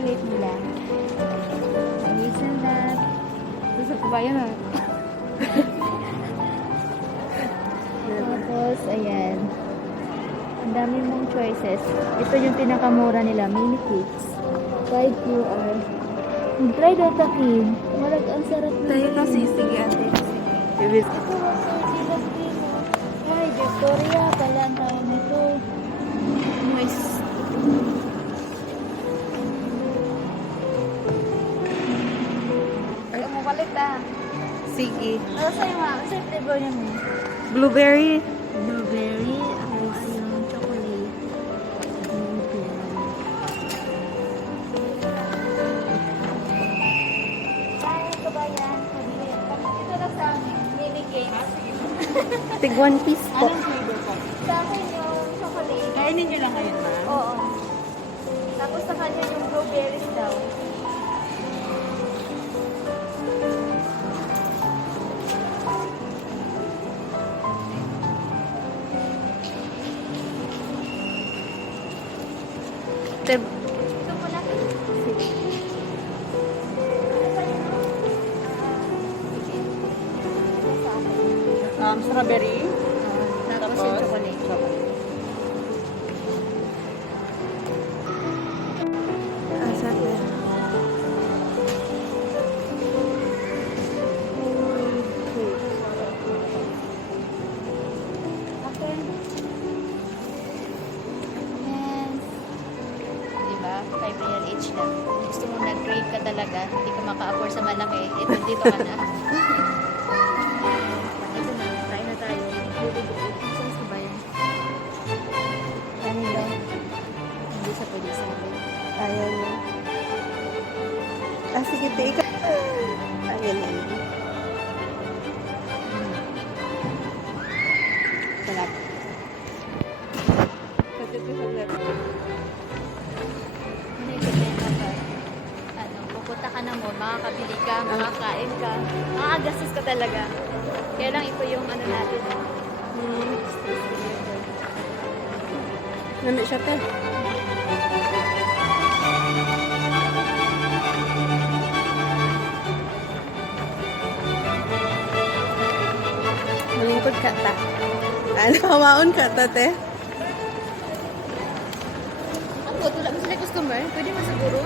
chocolate nila. Hazelnut. Gusto ko ba yun ah? Tapos, ayan. Ang dami mong choices. Ito yung pinakamura nila, mini cakes. 5 QR. Try data king. Marag ang sarap na. Tayo kasi, sige ate. Ito, ang cream. Ay, Victoria pala ang tawag nito. Nice. Ay, mapalit ah. Sige. Ano sa'yo ma? Ano sa'yo flavor niya mo? Blueberry. Blueberry. Ako yung chocolate. Blueberry. Ay, kabayan. Ito na sa amin. Mini cake. Tig one piece po. Anong flavor po? Sa akin yung chocolate. Kainin nyo lang ngayon, ma'am. Oo. Tapos sa kanya yung blueberries daw. Tib. Ito mo na. Strawberry. Tapos yung chocolate. Sabi. Okay. Yes. Diba? 5 real each lang. Gusto mo nag-crave ka talaga, hindi ka maka-afford sa malaki, ito dito ka na. Ito na, try na tayo. Saan sa bayan? Ano daw? Hindi sa pwede sa bayan. Ayaw niya. Sige, take. Ayan na. Sarap. Hindi ko na ano, pupunta ka na mo, makakabili ka, makakain ka, makakagastos ka talaga. Kaya lang ito yung ano natin. Nami siya, te. Malingkod ka ta. Ano, hawaon ka ta, te? Ang wala mo sila customer, pwede mo siguro.